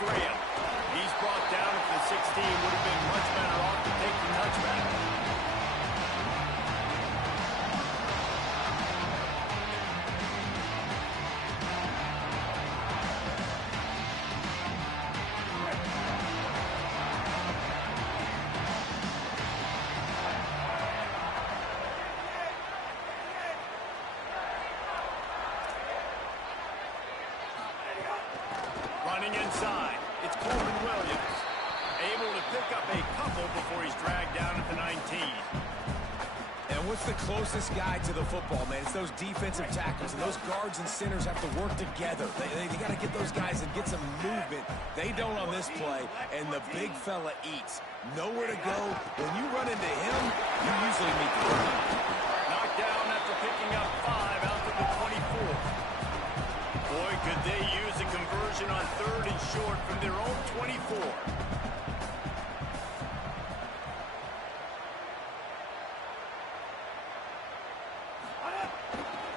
Graham. He's brought down at the 16. Would have been much better off to take the touchback. Running inside, it's Coleman Williams. Able to pick up a couple before he's dragged down at the 19. And what's the closest guy to the football, man? It's those defensive tackles, and those guards and centers have to work together. They got to get those guys and get some movement. They don't on this play, and the big fella eats. Nowhere to go. When you run into him, you usually meet the ground. Knocked down after picking up 5 out to the 24. Boy, could they use a conversion on 3rd and short from their own 24.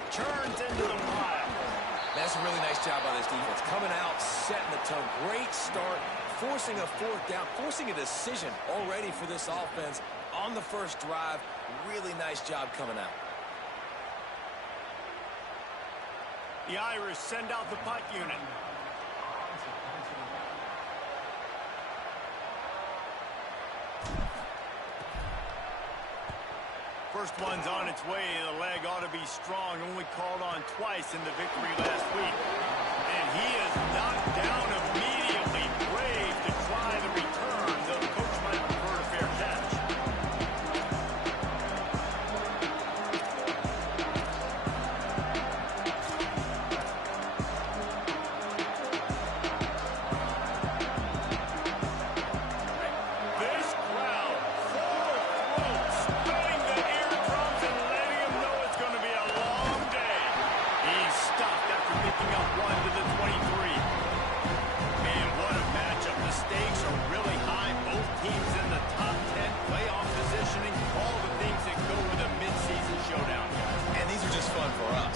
Turns into the pile. That's a really nice job by this defense. Coming out, setting the tone. Great start, forcing a 4th down, forcing a decision already for this offense on the first drive. Really nice job coming out. The Irish send out the punt unit. First one's on its way. The leg ought to be strong. Only called on twice in the victory last week. And he is knocked down immediately. Brave to try the return, though the coach might prefer a fair catch.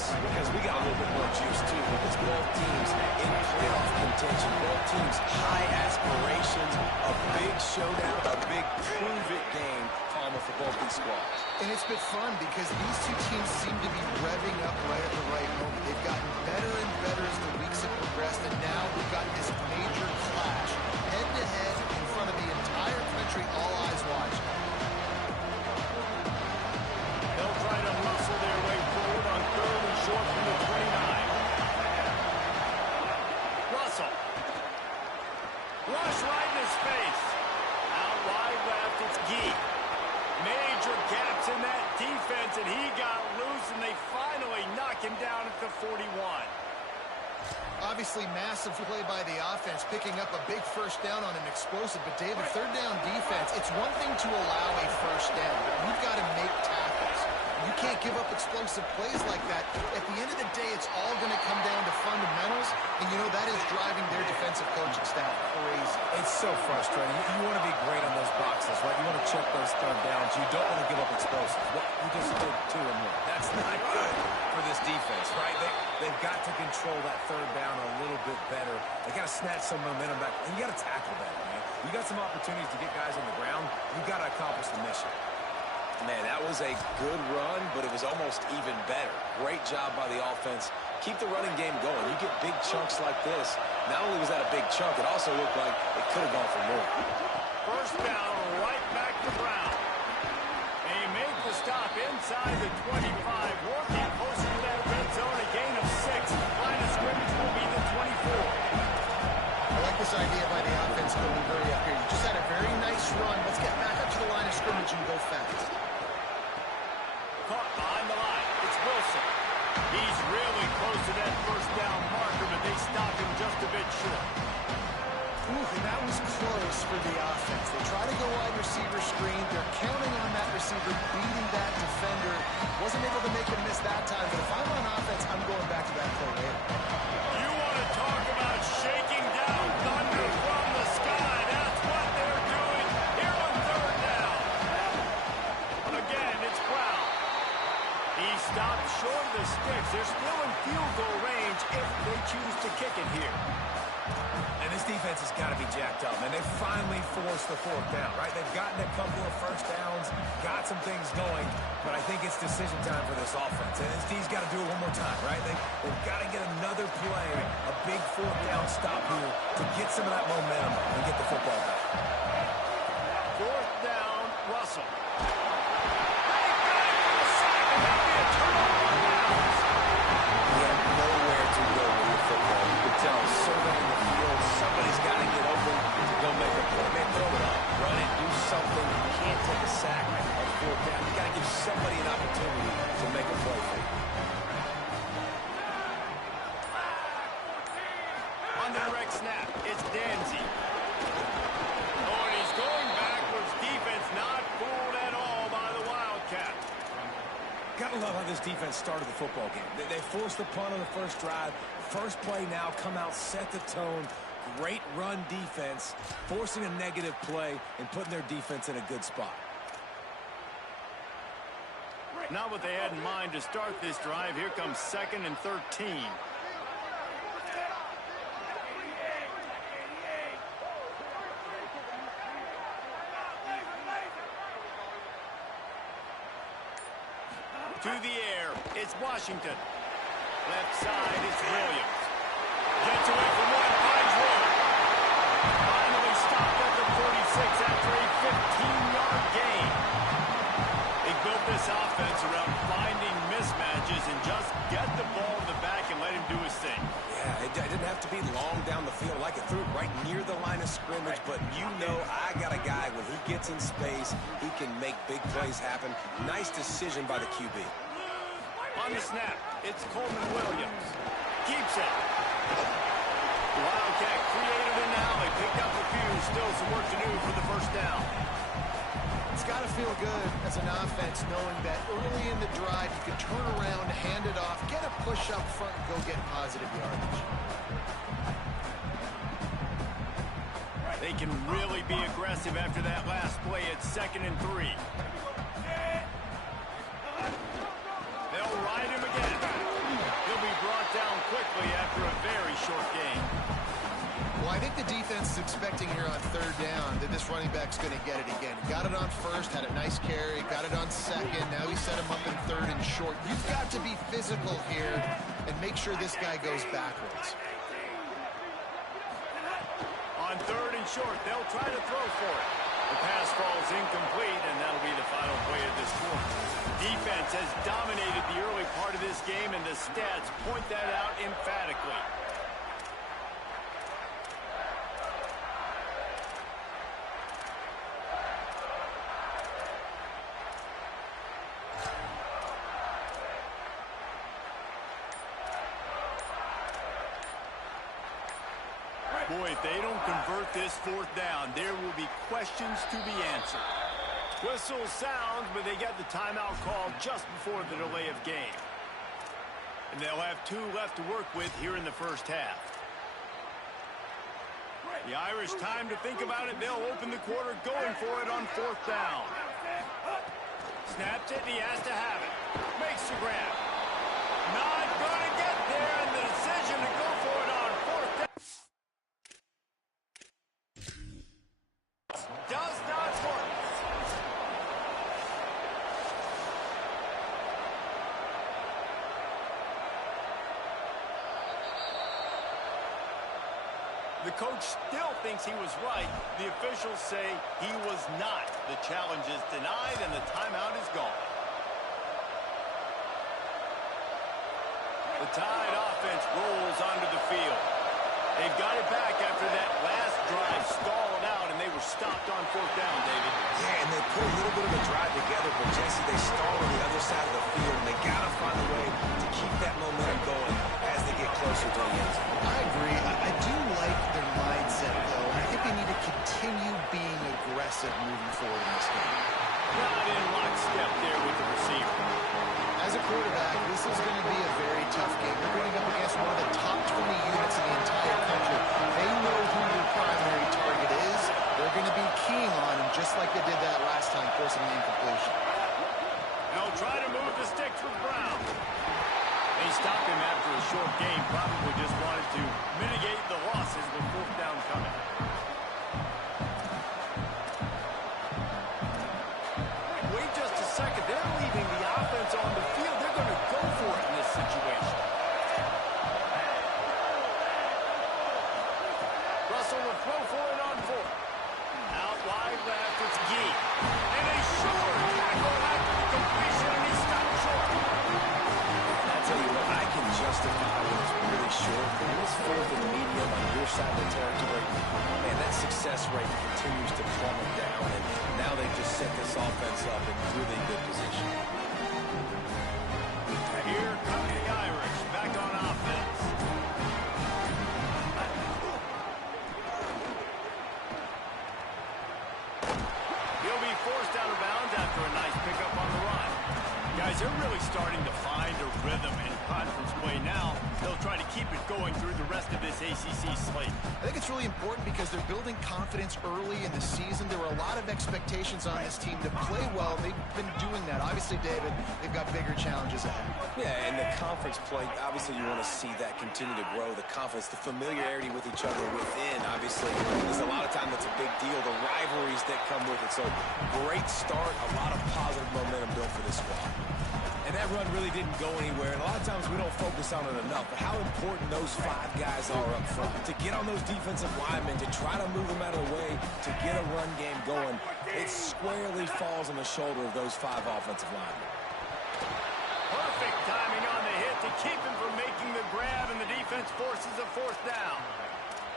Because we got a little bit more juice, too, because both teams in playoff contention, both teams high aspirations, a big showdown, a big prove-it game, Palmer, for both these squads. And it's been fun because these two teams seem to be revving up right at the right moment. They've gotten better and better as the weeks have progressed, and now we've got this major clash, head-to-head in front of the entire country, all eyes watching. They'll try to muscle their way forward on 3rd and short from the 29. Russell. Rush right in his face. Out wide left, it's Gee. Major gaps in that defense, and he got loose, and they finally knock him down at the 41. Obviously, massive play by the offense, picking up a big first down on an explosive. But, David, 3rd down defense, it's one thing to allow a first down, but you've got to make tackles. You can't give up explosive plays like that. At the end of the day, it's all going to come down to fundamentals, and, you know, that is driving their defensive coaching staff crazy. It's so frustrating. You want to be great on those boxes, right? You want to check those 3rd downs. You don't want to give up explosives. Well, you just did 2 and 1. That's not good for this defense, right? They've got to control that 3rd down a little bit better. They got to snatch some momentum back, and you got to tackle that, man. You got some opportunities to get guys on the ground. You got to accomplish the mission. Man, that was a good run, but it was almost even better. Great job by the offense. Keep the running game going. You get big chunks like this. Not only was that a big chunk, it also looked like it could have gone for more. First down, right back to Brown. They make the stop inside the 25, working closer to that red zone, a gain of 6. Line of scrimmage will be the 24. I like this idea by the offense going very up here. You just had a very nice run. Let's get back up to the line of scrimmage and go fast. Caught behind the line. It's Wilson. He's really close to that first down marker, but they stop him just a bit short. Ooh, and that was close for the offense. They try to go wide receiver screen. They're counting on that receiver beating that defender. Wasn't able to make him miss that time, but if I'm on offense, I'm going back to that play later. You want to talk about shaking down thunder from the sky. That's what they're doing here on 3rd down. Again, it's Brown. He stopped short of the sticks. They're still in field goal range if they choose to kick it here. And this defense defense has got to be jacked up, and they finally forced the fourth down, right? They've gotten a couple of first downs, got some things going, but I think it's decision time for this offense. And Steve's got to do it one more time, right? They've got to get another play, a big fourth down stop here to get some of that momentum and get the football back. Fourth down, Russell. Surveying the field, somebody's got to get open to go make a play. Man, throw it up, run it, do something. You can't take a sack on fourth down. You got to give somebody an opportunity to make a play for you. On the direct snap, it's Danzy. Oh, and he's going backwards. Defense not fooled at all by the Wildcats. Gotta love how this defense started the football game. They forced the punt on the first drive. First play now, come out, set the tone. Great run defense, forcing a negative play and putting their defense in a good spot. Not what they had in mind to start this drive. Here comes 2nd and 13. To the air, it's Washington. Left side, it's Williams. Gets away from one, finds one. Finally stopped at the 46 after a 15-yard gain. They built this offense around finding mismatches and just get the ball to the back and let him do his thing. Yeah, it didn't have to be long down the field. Like it threw it right near the line of scrimmage, but you know I got a guy, when he gets in space, he can make big plays happen. Nice decision by the QB. On the snap, it's Coleman Williams. Keeps it. The Wildcat created an alley, picked up a few, still some work to do for the first down. It's got to feel good as an offense knowing that early in the drive you can turn around, hand it off, get a push up front, and go get positive yardage. They can really be aggressive after that last play. It's 2nd and 3. They'll ride him again. He'll be brought down quickly after a very short gain. Well, I think the defense is expecting here on 3rd down that this running back's going to get it again. Got it on 1st, had a nice carry, got it on 2nd. Now he set him up in 3rd and short. You've got to be physical here and make sure this guy goes backwards. On 3rd and short, they'll try to throw for it. The pass falls incomplete, and that'll be the final play of this quarter. Defense has dominated the early part of this game, and the stats point that out emphatically. Boy, if they don't convert this 4th down, there will be questions to be answered. Whistle sounds, but they get the timeout call just before the delay of game. And they'll have 2 left to work with here in the first half. The Irish time to think about it. They'll open the quarter going for it on 4th down. Snaps it, and he has to have it. Makes the grab. Not going to get there, and the decision to go for it on 4th down. Does not work. The coach still thinks he was right. The officials say he was not. The challenge is denied, and the timeout is gone. The Tide offense rolls onto the field. They've got it back after that last drive stalled out, and they were stopped on 4th down, David. Yeah, and they put a little bit of a drive together, but Jesse, they stalled on the other side of the field, and they got to find a way to keep that momentum going as they get closer to the end zone. I agree. I do like their mindset, though, and I think they need to continue being aggressive moving forward in this game. Not in lockstep there with the receiver. As a quarterback, this is going to be a very tough game. They're going up against one of the top 20 units in the entire country. They know who their primary target is. They're going to be keying on him just like they did that last time, forcing the incompletion. They'll try to move the sticks with Brown. They stopped him after a short game, probably just wanted to mitigate the losses before for it on 4. Out wide left, it's Gee. And a sure tackle after the completion, and he stopped short. And I tell you what, I can justify when it's really short, but when it's 4th and medium on your side of the territory, man, that success rate continues to plummet down, and now they've just set this offense up in really good position. Here come the Irish, back on offense. He'll be forced out of bounds after a nice pickup on the run. Guys, they're really starting to find a rhythm in conference play now. They'll try to keep it going through the rest of this ACC slate. I think it's really important because they're building confidence early in the season. There were a lot of expectations on this team to play well. They've been doing that. Obviously, David, they've got bigger challenges ahead. Yeah, and the conference play, obviously you want to see that continue to grow. The confidence, the familiarity with each other within, obviously, is a lot of time that's a big deal. The rivalries that come with it. So, great start, a lot of positive momentum built for this squad. And that run really didn't go anywhere. And a lot of times we don't focus on it enough. But how important those 5 guys are up front. To get on those defensive linemen, to try to move them out of the way, to get a run game going, it squarely falls on the shoulder of those 5 offensive linemen. Perfect timing on the hit to keep him from making the grab, and the defense forces a 4th down.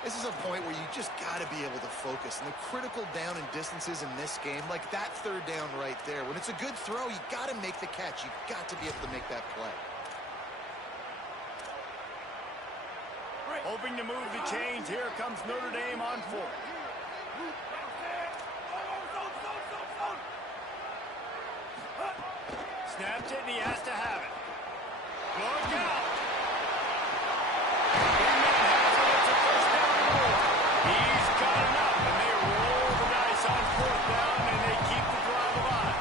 This is a point where you just got to be able to focus. And the critical down and distances in this game, like that 3rd down right there, when it's a good throw, you got to make the catch. You got to be able to make that play. Hoping to move the chains. Here comes Notre Dame on 4. Snaps it, and he has to have it. Look out! He's got enough, and they roll the dice on 4th down, and they keep the drive alive.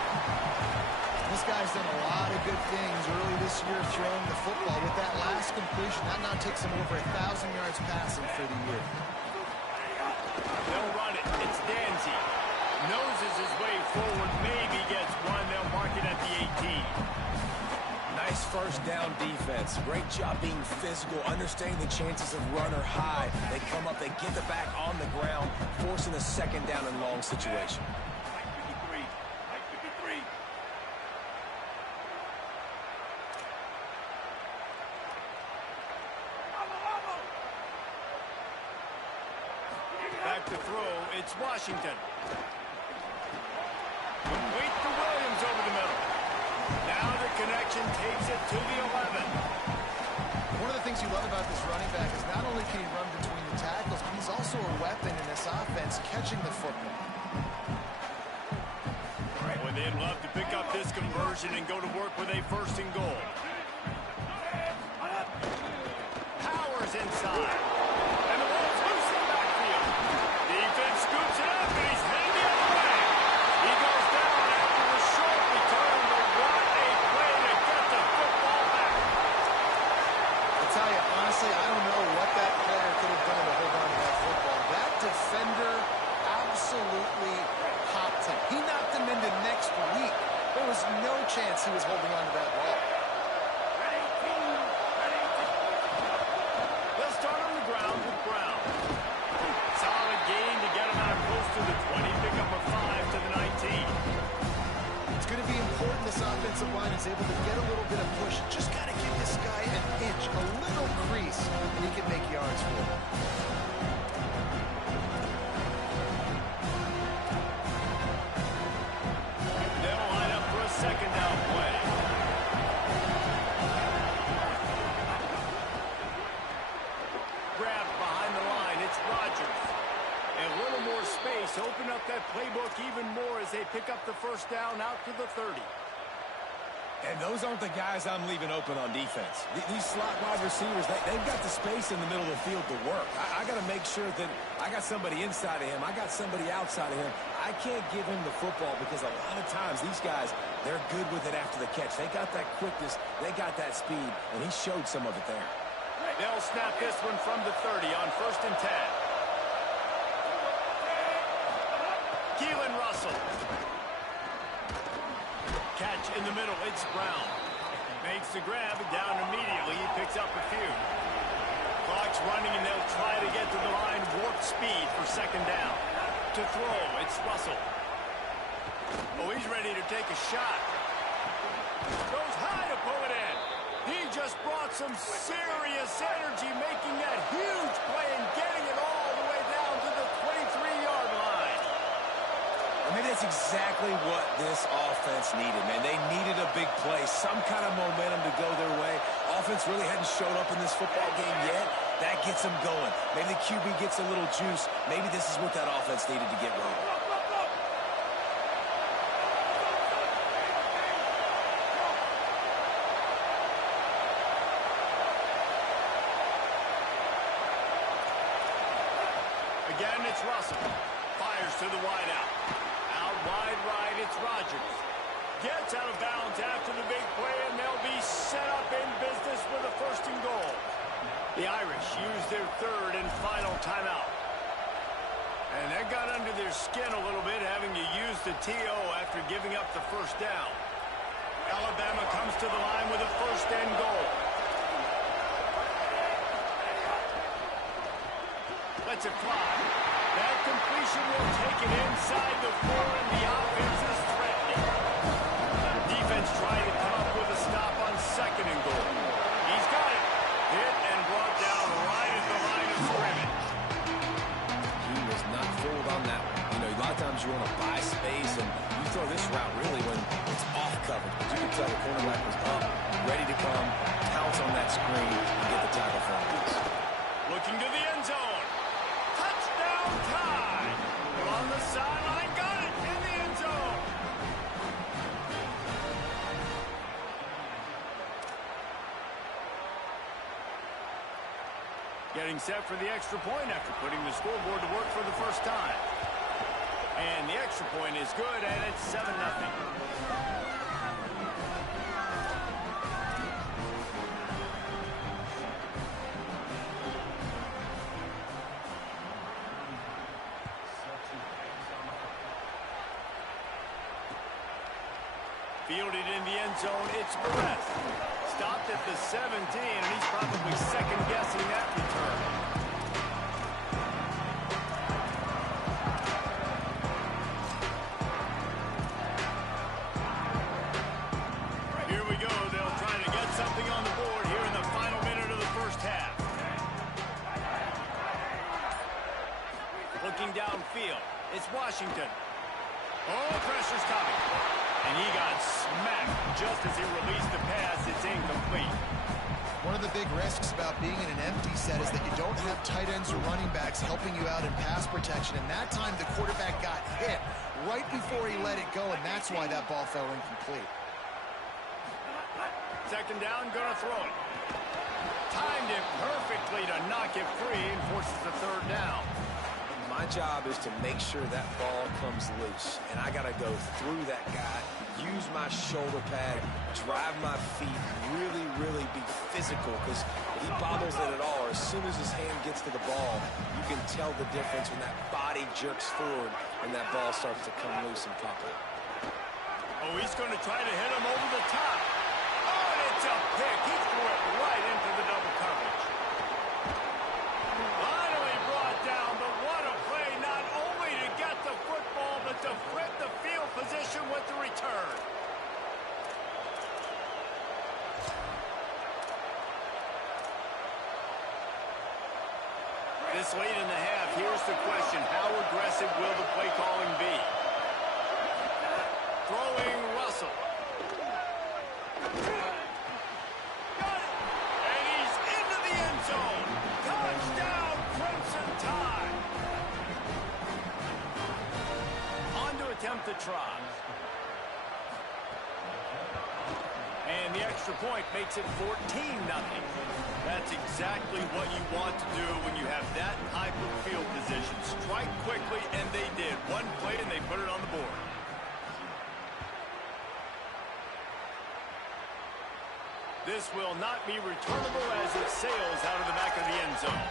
This guy's done a lot of good things early this year throwing the football. With that last completion, that now takes him over 1,000 yards passing for the year. They'll run it. It's Danzy. Noses his way forward, maybe gets 1. They'll mark it at the 18. Nice 1st down defense. Great job being physical, understanding the chances of run are high. They come up, they get the back on the ground, forcing a 2nd down and long situation. Back to throw, it's Washington. Complete to Williams over the middle. Now the connection takes it to the 11. One of the things you love about this running back is not only can he run between the tackles, but he's also a weapon in this offense, catching the football. Well, they'd love to pick up this conversion and go to work with a 1st and goal. Powers inside. And the ball's loose in the backfield. Defense scoops it up, and he's heading the other way. He goes down after the short return, but what a play to get the football back. I'll tell you, honestly, I don't know what that player could have done to hold on to that football. That defender absolutely popped him. He knocked him into next week. There was no chance he was holding on to that ball. They'll start on the ground with Brown. Solid gain to get him out close to the 20, pick up a 5 to the 19. It's going to be important this offensive line is able to get a little bit of push. Just got to give this guy an inch, a little crease, and he can make yards for it. They'll line up for a 2nd down play. Grab behind the line, it's Rodgers. A little more space, open up that playbook even more as they pick up the 1st down out to the 30. And those aren't the guys I'm leaving open on defense. These slot wide receivers, they've got the space in the middle of the field to work. I got to make sure that I got somebody inside of him. I got somebody outside of him. I can't give him the football because a lot of times these guys, they're good with it after the catch. They got that quickness. They got that speed, and he showed some of it there. They'll snap this one from the 30 on 1st and 10. Keelan Russell. Catch in the middle, it's Brown. Makes the grab, down immediately, he picks up a few. Clock's running, and they'll try to get to the line warp speed for second down. To throw, it's Russell. Oh, he's ready to take a shot. Goes high to pull it in. He just brought some serious energy, making that huge play and getting it all the way down to the 23-yard line. I mean, that's exactly what this offense needed, man. They needed a big play, some kind of momentum to go their way. Offense really hadn't showed up in this football game yet. That gets them going. Maybe the QB gets a little juice. Maybe this is what that offense needed to get rolling. Again, it's Russell. Fires to the wideout. Out wide right, it's Rodgers. Gets out of bounds after the big play, and they'll be set up in business with a 1st and goal. The Irish use their 3rd and final timeout. And that got under their skin a little bit, having to use the TO after giving up the 1st down. Alabama comes to the line with a 1st and goal. Lets it fly. That completion will take it inside the 4, and the offense is threatening. Defense trying to come up with a stop on 2nd and goal. He's got it. Hit and brought down right at the line of scrimmage. He was not fooled on that one. You know, a lot of times you want to buy space, and you throw this route really when it's off coverage. But you can tell the cornerback was up, ready to come, pounce on that screen, and get the tackle for him. Looking to the end zone. Touchdown time. On the sideline, got it in the end zone. Getting set for the extra point after putting the scoreboard to work for the 1st time. And the extra point is good, and it's 7-0. Fielded in the end zone, it's Perez. Stopped at the 17, and he's probably second-guessing that return. Here we go. They'll try to get something on the board here in the final minute of the 1st half. Looking downfield, it's Washington. Oh, pressure's coming. And he got smacked just as he released the pass. It's incomplete. One of the big risks about being in an empty set is that you don't have tight ends or running backs helping you out in pass protection. And that time the quarterback got hit right before he let it go, and that's why that ball fell incomplete. 2nd down, gonna throw it. Timed it perfectly to knock it free and forces the 3rd down. My job is to make sure that ball comes loose, and I got to go through that guy, use my shoulder pad, drive my feet, really be physical, because if he bobbles it at all, or as soon as his hand gets to the ball, you can tell the difference when that body jerks forward and that ball starts to come loose and pop up. Oh, he's going to try to hit him over the top. Oh, and it's a pick. He threw it right into the double coverage. Finally brought down, but what a play, not only to get the football, but to flip the field position with the return. This late in the half, here's the question. How aggressive will the play calling be? Throwing Russell. Got it! And he's into the end zone. Touchdown, Crimson Tide. On to attempt the try. And the extra point makes it 14-0. That's exactly what you want to do when you have that type of field position. Strike quickly, and they did. One play, and they put it on the board. This will not be returnable as it sails out of the back of the end zone.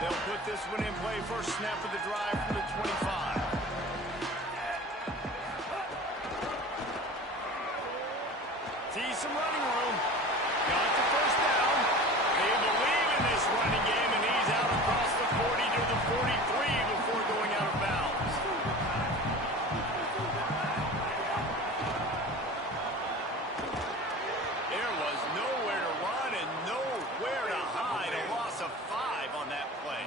They'll put this one in play. First snap of the drive from the 25. See some running room. Got the first down. They believe in this running game, and he's out across the 40 to the 43 before going out of bounds. There was nowhere to run and nowhere to hide. A loss of 5 on that play.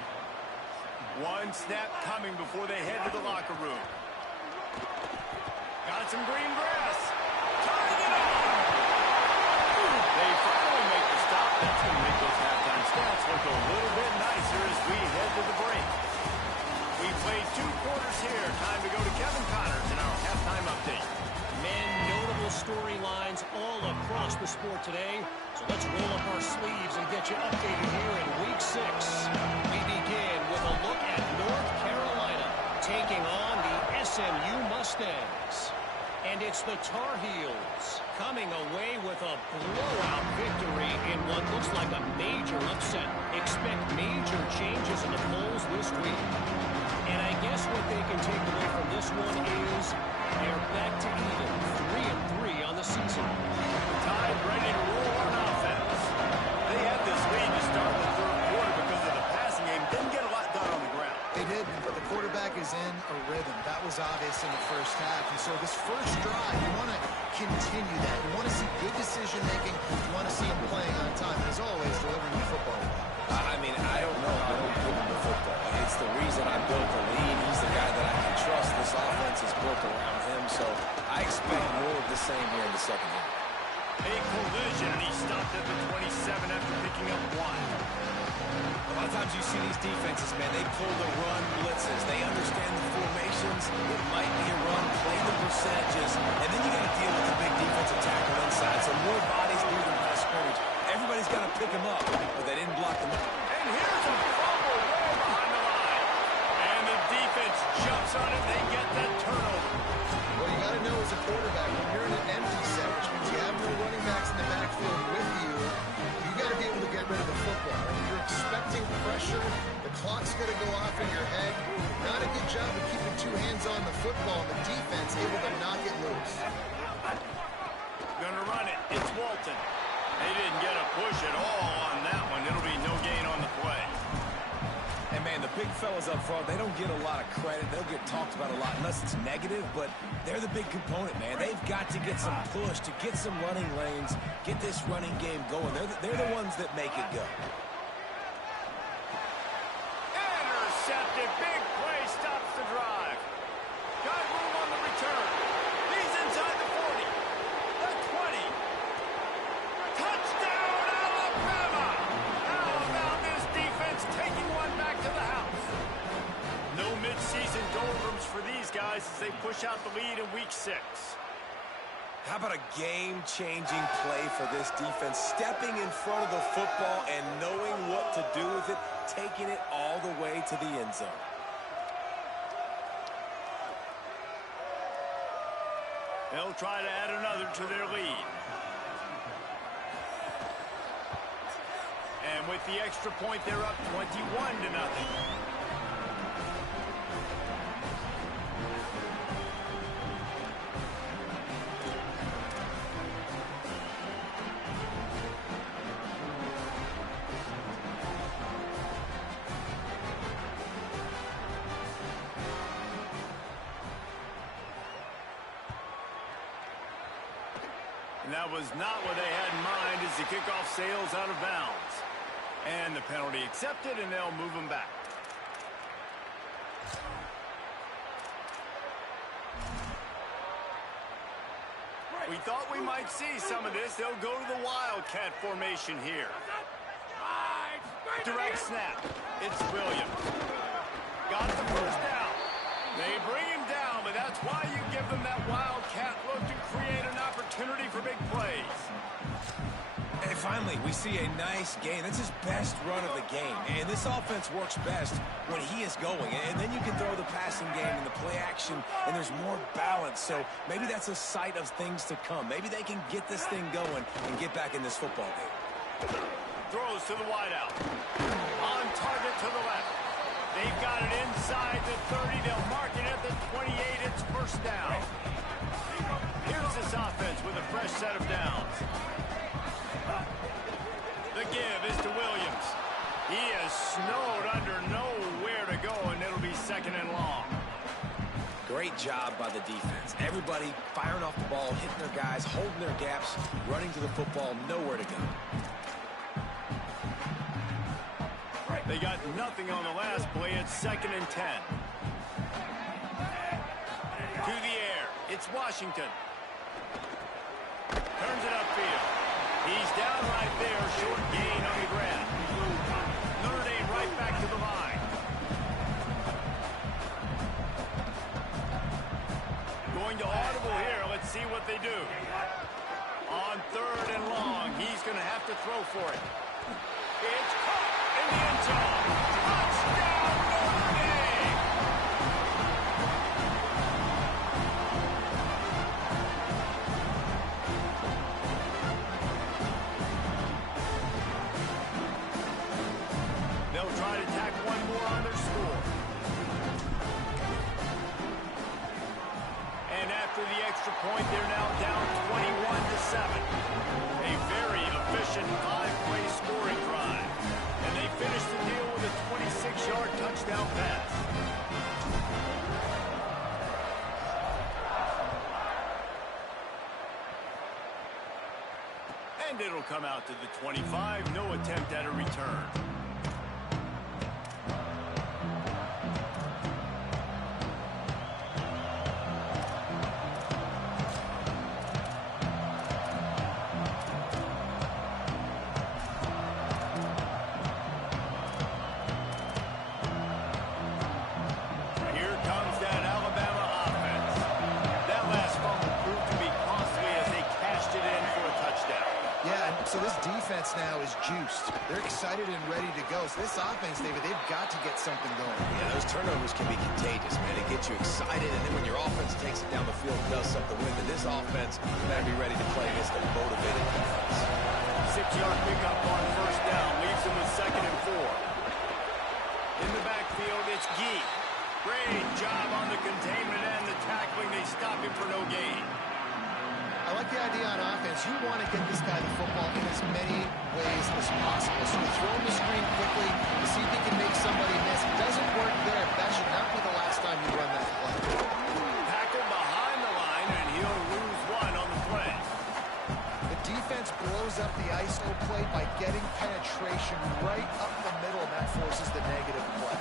One snap coming before they head to the locker room. Got some green grass. Tying it on. They finally make the stop. That's going to make those halftime stats look a little bit nicer as we head to the break. We played 2 quarters here. Time to go to Kevin Connors in our halftime update. Man, notable storylines all across the sport today. So let's roll up our sleeves and get you updated here in Week 6. We begin with a look at North Carolina taking on the SMU Mustangs. And it's the Tar Heels coming away with a blowout victory in what looks like a major upset. Expect major changes in the polls this week. And I guess what they can take away from this one is they're back to even, 3-3 on the season. Tide ready to roll on offense. They had this lead to start the third quarter because of the passing game. Didn't get a lot done on the ground. They didn't, but the quarterback is in a rhythm. That was obvious in the first half. And so this first drive, you want to continue that. You want to see good decision-making. You want to see him playing on time. And as always, delivering the football. I mean, I don't know how I don't give him the football. It's the reason I built the lead. He's the guy that I can trust. This offense is built around him, so I expect more of the same here in the second half. A collision, and he stopped at the 27 after picking up 1. A lot of times you see these defenses, man, they pull the run blitzes. They understand the formations. It might be a run, play the percentages, and then you got to deal with the big defensive tackle inside. So more bodies through the pass scrimmage. Everybody's got to pick him up, but they didn't block them up. And here's a fumble way behind the line. And the defense jumps on it. They get that turnover. What you got to know as a quarterback, when you're in an empty set, which means you have no running backs in the backfield with you, you got to be able to get rid of the football. And you're expecting pressure. The clock's going to go off in your head. Not a good job of keeping 2 hands on the football. The defense able to knock it loose. Gonna run it. It's Walton. They didn't get a push at all on that one. It'll be no gain on the play. And, man, the big fellas up front, they don't get a lot of credit. They'll get talked about a lot unless it's negative, but they're the big component, man. They've got to get some push, to get some running lanes, get this running game going. They're the ones that make it go. Intercepted. Big play stops the drive. Got room on the return. He's inside the 40. The 20. Touchdown, Alabama! How about this defense taking one back to the house? No midseason doldrums for these guys as they push out the lead in Week 6. How about a game-changing play for this defense? Stepping in front of the football and knowing what to do with it, taking it all the way to the end zone. They'll try to add another to their lead. And with the extra point, they're up 21-0. And that was not what they had in mind as the kickoff sails out of bounds. And the penalty accepted, and they'll move them back. We thought we might see some of this. They'll go to the Wildcat formation here. Direct snap. It's Williams. Got the first down. They bring him down, but that's why you give them that Wildcat look to create an opportunity for big plays. And finally, we see a nice gain. That's his best run of the game. And this offense works best when he is going. And then you can throw the passing game and the play action, and there's more balance. So maybe that's a sight of things to come. Maybe they can get this thing going and get back in this football game. Throws to the wideout. On target to the left. They've got it inside the 30. They'll mark it at the 28. It's first down. Here's this offense with a fresh set of downs. The give is to Williams. He is snowed under, nowhere to go, and it'll be second and long. Great job by the defense. Everybody firing off the ball, hitting their guys, holding their gaps, running to the football, nowhere to go. They got nothing on the last play. It's second and 10. To the air. It's Washington. Turns it upfield. He's down right there. Short gain on the grab. Notre Dame right back to the line. Going to audible here. Let's see what they do. On third and long, he's going to have to throw for it. It's caught in the end zone. Touchdown, Notre Dame! They'll try to tack one more on their score. And after the extra point, they're now down 21-7. A very efficient five-play scoring drive. And they finish the deal with a 26-yard touchdown pass. And it'll come out to the 25. No attempt at a return. So this defense now is juiced. They're excited and ready to go. So this offense, David, they've got to get something going. Yeah, those turnovers can be contagious, man. It gets you excited, and then when your offense takes it down the field and does something with it, this offense better be ready to play against a motivated defense. 6-yard pickup on first down. Leaves them with second and 4. In the backfield, it's Gee. Great job on the containment and the tackling. They stop him for no gain. I like the idea on offense. You want to get this guy the football in as many ways as possible. So you throw him the screen quickly to see if he can make somebody miss. It doesn't work there, but that should not be the last time you run that play. Tackle behind the line, and he'll lose one on the play. The defense blows up the ISO play by getting penetration right up the middle, and that forces the negative play.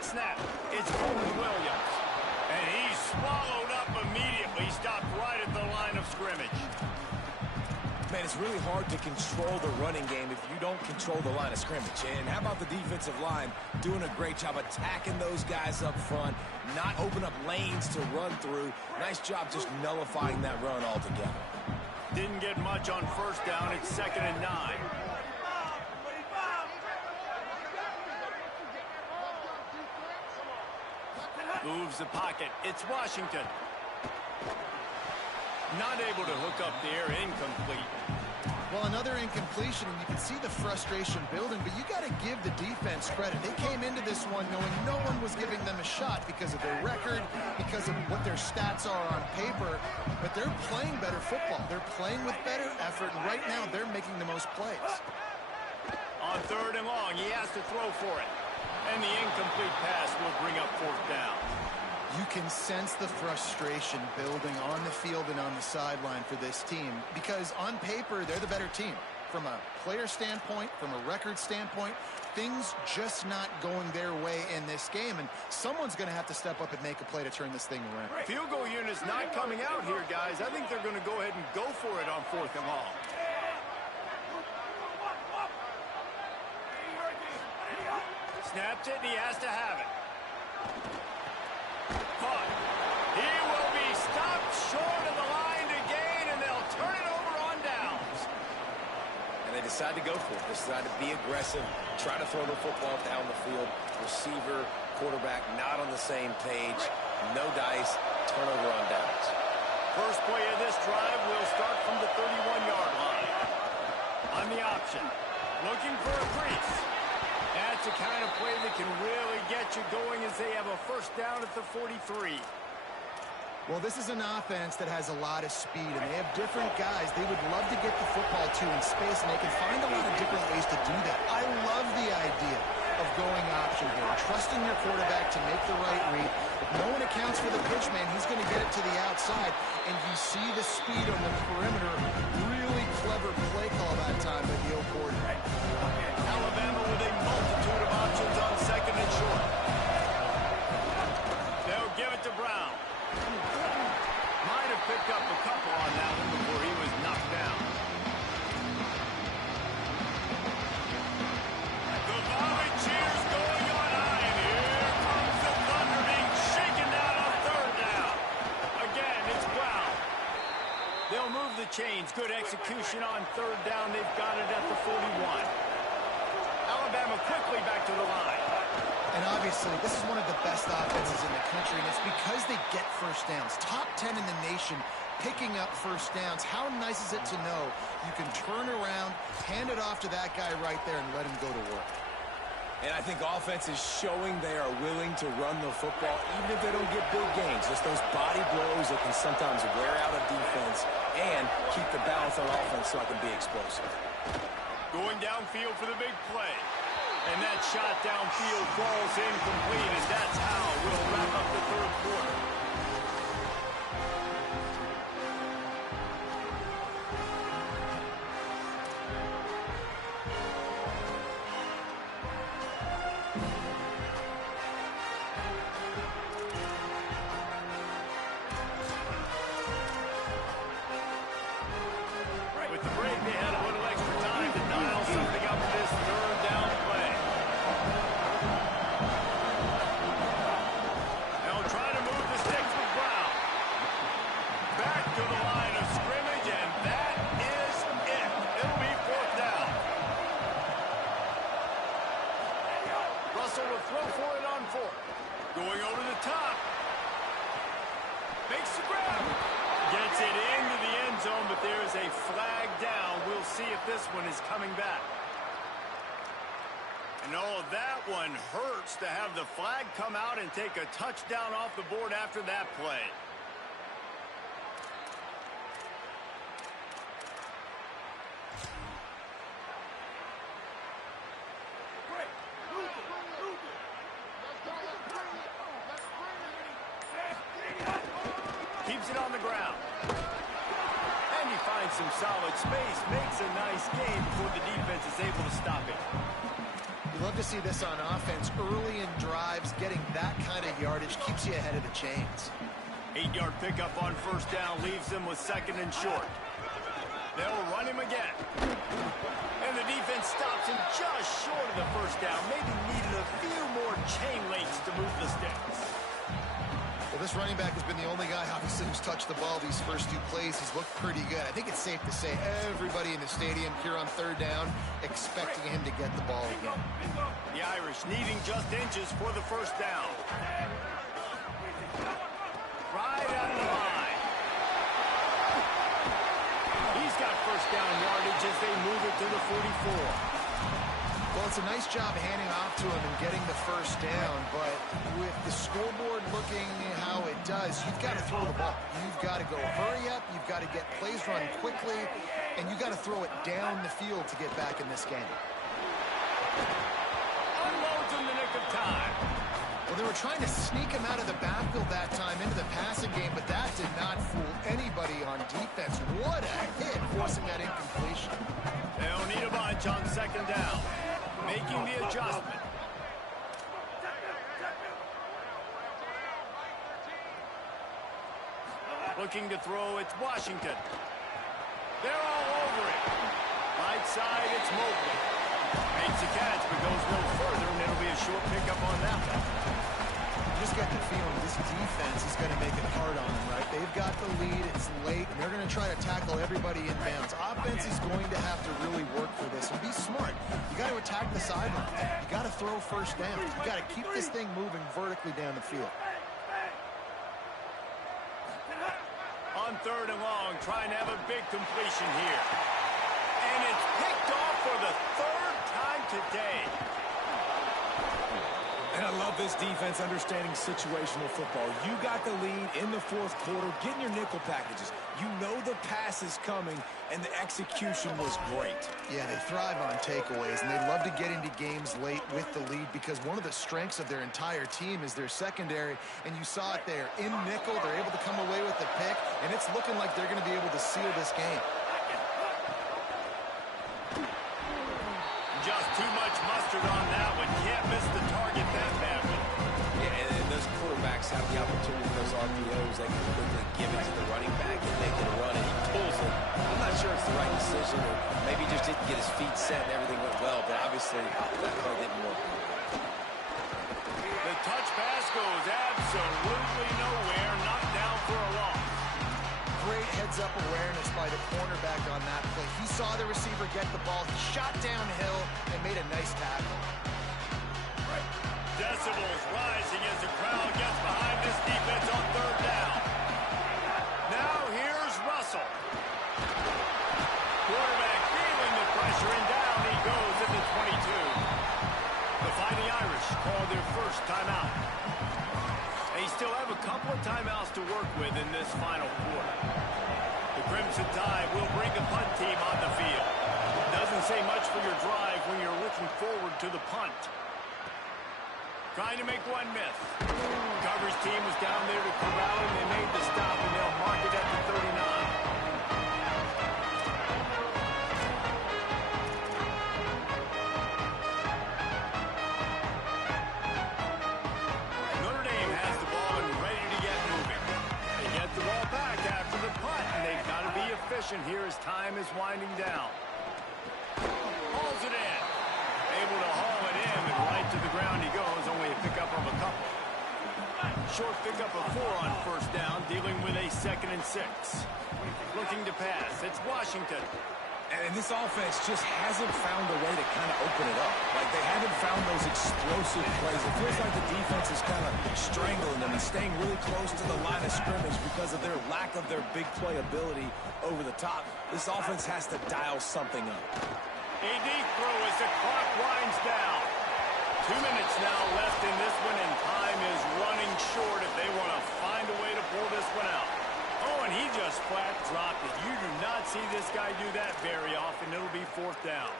Snap. It's Williams. And he's swallowed up immediately. Stopped right at the line of scrimmage. Man, it's really hard to control the running game if you don't control the line of scrimmage. And how about the defensive line doing a great job attacking those guys up front, not open up lanes to run through. Nice job just nullifying that run altogether. Didn't get much on first down. It's second and 9. Moves the pocket. It's Washington. Not able to hook up there. Incomplete. Well, another incompletion, and you can see the frustration building, but you got to give the defense credit. They came into this one knowing no one was giving them a shot because of their record, because of what their stats are on paper, but they're playing better football. They're playing with better effort, and right now they're making the most plays. On third and long, he has to throw for it. And the incomplete pass will bring up fourth down. You can sense the frustration building on the field and on the sideline for this team because on paper, they're the better team from a player standpoint, from a record standpoint. things just not going their way in this game, and someone's going to have to step up and make a play to turn this thing around. Field goal unit's not coming out here, guys. I think they're going to go ahead and go for it on 4th and long. Snapped it, and he has to have it. Caught. He will be stopped short of the line to gain, and they'll turn it over on downs. And they decide to go for it. They decide to be aggressive, try to throw the football down the field. Receiver, quarterback, not on the same page. No dice, turnover on downs. First play of this drive will start from the 31-yard line. On the option, looking for a crease. That's the kind of play that can really get you going as they have a first down at the 43. Well, this is an offense that has a lot of speed, and they have different guys they would love to get the football to in space, and they can find a lot of different ways to do that. I love the idea of going option here, trusting your quarterback to make the right read. If no one accounts for the pitch man, he's going to get it to the outside, and you see the speed on the perimeter. Really clever play call that time by the quarterback. Alabama with a multitude of options on 2nd and short. They'll give it to Brown. Might have picked up a couple on that one before he was knocked down. The Valley cheers going on high, and here comes the Thunder being shaken down on 3rd down. Again, it's Brown. They'll move the chains. Good execution on 3rd down. They've got it at the 41. Alabama quickly back to the line. And obviously, this is one of the best offenses in the country, and it's because they get first downs. Top 10 in the nation picking up first downs. How nice is it to know you can turn around, hand it off to that guy right there, and let him go to work. And I think offense is showing they are willing to run the football, even if they don't get big gains. Just those body blows that can sometimes wear out a defense and keep the balance on offense so I can be explosive. Going downfield for the big play. And that shot downfield falls incomplete, and that's how we'll wrap up the 3rd quarter. With the break, they had a little extra time to dial something up for this 3rd down play. They'll try to move the sticks with Brown. Back to the line of scrimmage, and that is it. It'll be 4th down. Russell will throw for it on 4th. Going over the top. Makes the grab. Gets it into the end zone, but there is a flag down. We'll see if this one is coming back. And oh, that one hurts to have the flag come out and take a touchdown off the board after that play. Keeps it on the ground. And he finds some solid space, makes a nice gain before the defense is able to stop it. You love to see this on offense. Early in drives, getting that kind of yardage keeps you ahead of the chains. 8-yard pickup on 1st down leaves them with 2nd and short. They'll run him again. And the defense stops him just short of the 1st down. Maybe needed a few more chain links to move the sticks. Well, this running back has been the only guy, obviously, who's touched the ball these first 2 plays. He's looked pretty good. I think it's safe to say everybody in the stadium here on 3rd down expecting him to get the ball again. The Irish needing just inches for the 1st down. Right out of the line. He's got 1st down yardage as they move it to the 44. Well, it's a nice job handing off to him and getting the 1st down, but with the scoreboard looking how it does, you've got to throw the ball. You've got to go hurry up, you've got to get plays run quickly, and you've got to throw it down the field to get back in this game. Unloads in the nick of time. Well, they were trying to sneak him out of the backfield that time into the passing game, but that did not fool anybody on defense. What a hit, forcing that incompletion. They'll need a bunch on 2nd down. making the adjustment. Looking to throw, it's Washington. They're all over it. Right side, it's Mobley. Makes the catch, but goes no further, and it'll be a short pickup on that one. You just get the feeling this defense is going to make it hard on them, right? They've got the lead, it's late, and they're going to try to tackle everybody inbounds. Offense is going to have to really work for this and be smart. You got to attack the sideline. You got to throw first down. You got to keep this thing moving vertically down the field. On 3rd and long, trying to have a big completion here. And it's picked off for the 3rd time today. And I love this defense understanding situational football. You got the lead in the 4th quarter, getting your nickel packages. You know the pass is coming, and the execution was great. Yeah, they thrive on takeaways, and they love to get into games late with the lead because one of the strengths of their entire team is their secondary, and you saw it there. In nickel, they're able to come away with the pick, and it's looking like they're going to be able to seal this game. Just too much mustard on that one. Can't miss the target that badly. Yeah, and those quarterbacks have the opportunity for those RPOs. They can quickly give it to the running back and make it a run, and he pulls it. I'm not sure it's the right decision, or maybe he just didn't get his feet set and everything went well, but obviously that play didn't work. The touch pass goes absolutely nowhere. Knocked down for a loss. Great heads-up awareness by the cornerback on that play. He saw the receiver get the ball. He shot downhill and made a nice tackle. Decibels rising as the crowd gets behind this defense on 3rd down. Now here's Russell. Quarterback feeling the pressure, and down he goes at the 22. The Fighting Irish call their first timeout. They still have a couple of timeouts to work with in this final quarter. The Crimson Tide will bring the punt team on the field. Doesn't say much for your drive when you're looking forward to the punt. Trying to make one miss. Coverage team was down there to corral him. They made the stop, and they'll mark it at the 39. Notre Dame has the ball and ready to get moving. They get the ball back after the punt, and they've got to be efficient here as time is winding down. Hauls it in. Able to haul it in, and right to the ground he goes, only a pickup of a couple. Short pickup of 4 on 1st down, dealing with a 2nd and 6. Looking to pass, it's Washington. And this offense just hasn't found a way to kind of open it up. Like, they haven't found those explosive plays. It feels like the defense is kind of strangling them and staying really close to the line of scrimmage because of their lack of their big play ability over the top. This offense has to dial something up. A deep throw as the clock winds down. 2 minutes now left in this one, and time is running short if they want to find a way to pull this one out. Oh, and he just flat dropped it. You do not see this guy do that very often. It'll be 4th down.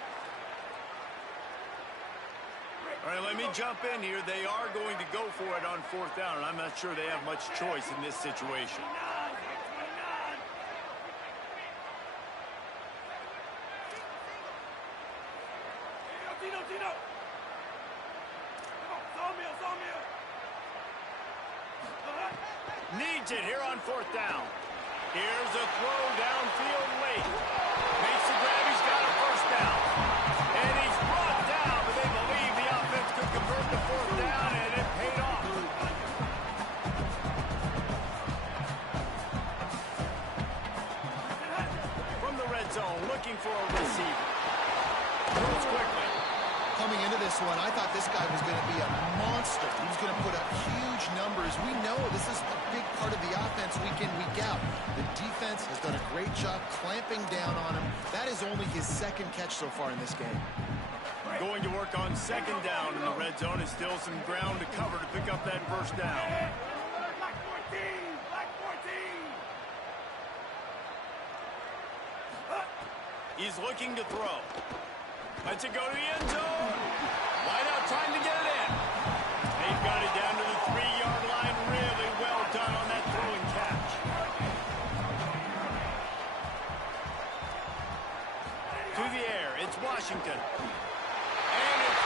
All right, let me jump in here. They are going to go for it on 4th down, and I'm not sure they have much choice in this situation. Needs it here on 4th down. Here's a throw downfield late. Makes the grab. He's got a 1st down. And he's brought down, but they believe the offense could convert the 4th down, and it paid off. From the red zone, looking for a receiver. Moves quickly. Coming into this one, I thought this guy was going to be a monster. He was going to put up huge numbers. We know this is a big part of the offense week in, week out. The defense has done a great job clamping down on him. That is only his 2nd catch so far in this game. Going to work on 2nd down in the red zone. Is still some ground to cover to pick up that 1st down. Black 14! Black 14! He's looking to throw. Lets it go to the end zone. Wideout trying to get it in. They've got it down to the 3-yard line. Really well done on that throwing catch. To the air. It's Washington. And it's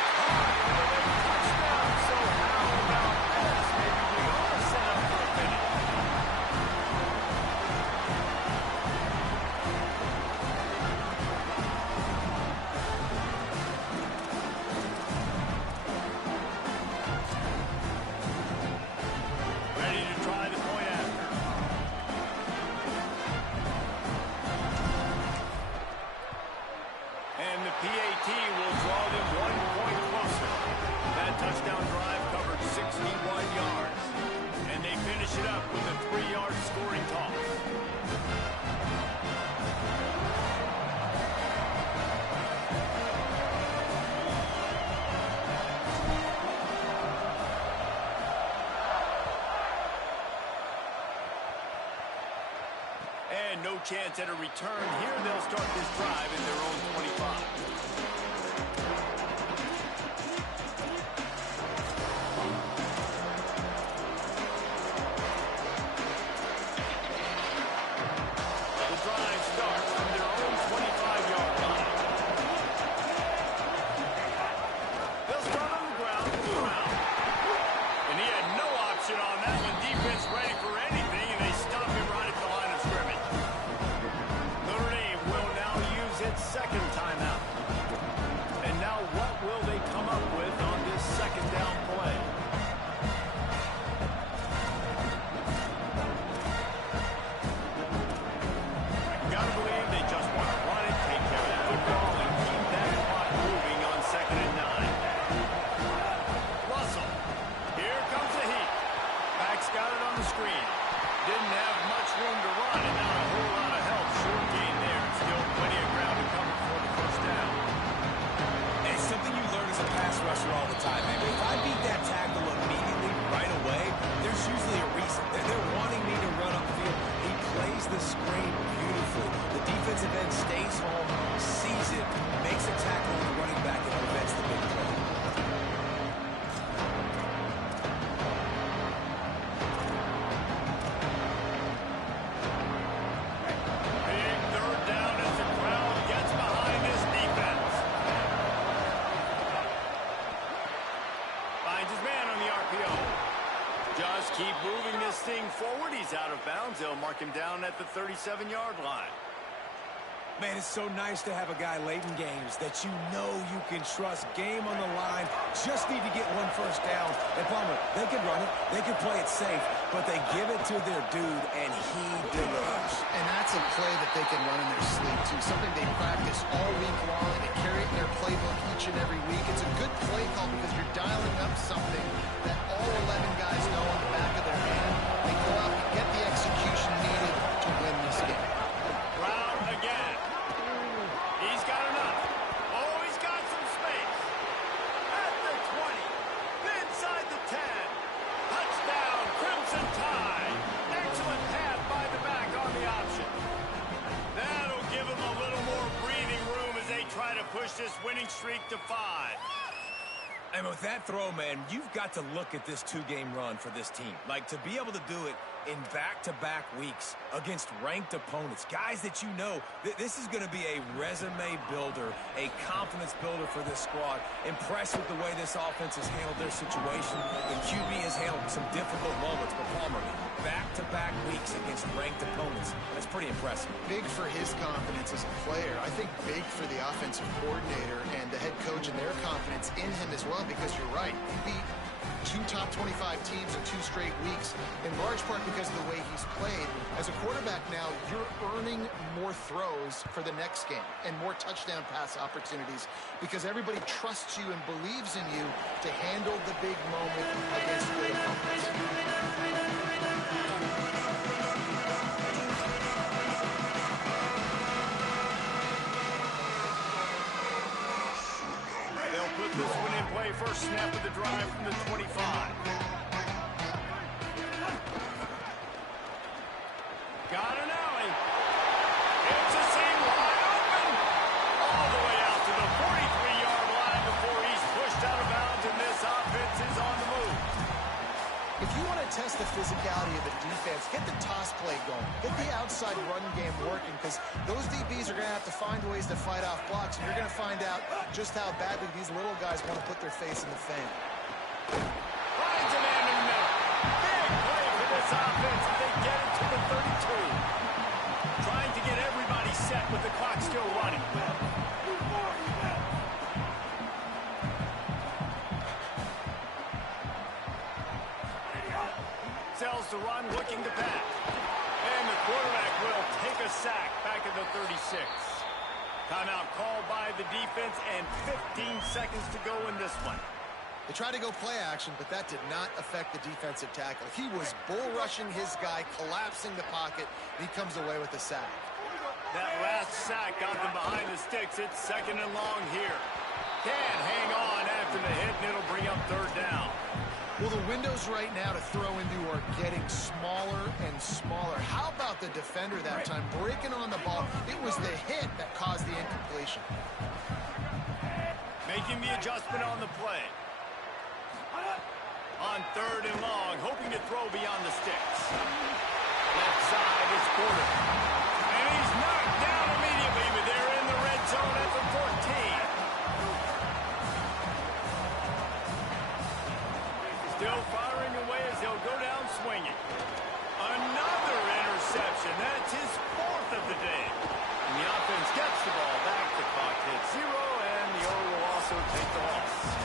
3-yard scoring toss. And no chance at a return here. They'll start this drive in their own 25. The drive starts from their own 25-yard line. They'll start on the ground and move around. And he had no option on that one. Defense ready for anything, and they stop him right at the line of scrimmage. Notre Dame will now use its second timeout. And now what will they come up with on this second down play? Gotta believe they just want to run it, take care of the football, and keep that clock moving on 2nd and 9. Russell. Here comes the heat. Back's got it on the screen. Didn't have much room to run, and not a whole lot of help. Short gain there. Still plenty of ground to cover for the first down. It's something you learn as a pass rusher all the time, man. If I beat that tackle immediately, right away, there's usually a reason. They're wanting me to run upfield. He plays the screen beautifully. The defensive end stays home, sees it, makes a tackle on the running back, and prevents the big play. Big third down as the crowd gets behind this defense. Finds his man on the RPO. Just keep moving this thing forward. He's out of bounds. They'll mark him down at the 37-yard line. Man, it's so nice to have a guy late in games that you know you can trust. Game on the line. Just need to get one first down. And Palmer, they can run it. They can play it safe. But they give it to their dude, and he delivers. And that's a play that they can run in their sleep, too. Something they practice all week long, and they carry it in their playbook each and every week. It's a good play call because you're dialing up something that all 11 guys know in the back of their hand. They go out and get the execution needed to win this game. Brown again. He's got enough. Oh, he's got some space. At the 20. Inside the 10. Touchdown, Crimson Tide. Excellent pass by the back on the option. That'll give him a little more breathing room as they try to push this winning streak to 5. And with that throw, man, you've got to look at this two-game run for this team. Like, to be able to do it in back-to-back weeks against ranked opponents, guys that you know, this is going to be a resume builder, a confidence builder for this squad. Impressed with the way this offense has handled their situation. The QB has handled some difficult moments, but Palmer, back-to-back weeks against ranked opponents. That's pretty impressive. Big for his confidence as a player. I think big for the offensive coordinator and the head coach and their confidence in him as well, because you're right. He beat 2 top 25 teams in 2 straight weeks, in large part because of the way he's played. As a quarterback now, you're earning more throws for the next game and more touchdown pass opportunities because everybody trusts you and believes in you to handle the big moment against good opponents. They'll put this one in play. First snap of the drive from the 25. Got an alley. It's a seam wide open. All the way out to the 43-yard line before he's pushed out of bounds, and this offense is on the move. If you want to test the physicality of the defense, get the toss play going. Get the outside run game working, because those DBs are going to have to find ways to fight off blocks, and you're going to find out just how badly these little guys want to put their face in the fan. Finds a man in the middle. Big play for this offense as they get it to the 32. Trying to get everybody set with the clock still running. Sells the run, looking to pass. And the quarterback will take a sack back at the 36. Timeout called by the defense, and 15 seconds to go in this one. They tried to go play action, but that did not affect the defensive tackle. He was bull rushing his guy, collapsing the pocket, and he comes away with a sack. That last sack got them behind the sticks. It's 2nd and long here. Can't hang on after the hit, and it'll bring up 3rd down. Well, the windows right now to throw into are getting smaller and smaller. How about the defender that time breaking on the ball? It was the hit that caused the incompletion. Making the adjustment on the play. On 3rd and long, hoping to throw beyond the sticks. Left side is Porter. And he's knocked down immediately, but they're in the red zone at the 14. Still firing away as he'll go down swinging. Another interception. That's his 4th of the day. And the offense gets the ball back. The clock hits 0, and the O will also take the loss.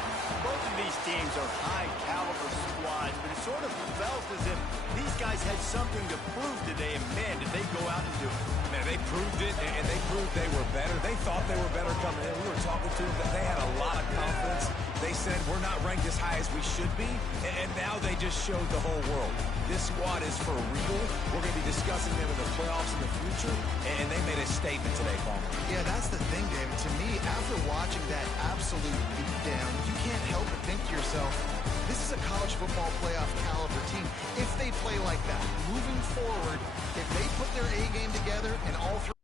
Both of these teams are high-caliber squads, but it sort of felt as if these guys had something to prove today, and man, did they go out and do it. Man, they proved it, and they proved they were better. They thought they were better coming in. We were talking to them that they had a lot of confidence. They said, we're not ranked as high as we should be, and now they just showed the whole world. This squad is for real. We're going to be discussing them in the playoffs in the future, and they made a statement today, Palmer. Yeah, that's the thing, David. To me, after watching that absolute beatdown, you can't help but think to yourself, this is a college football playoff caliber team. If they play like that, moving forward, if they put their A game together and all three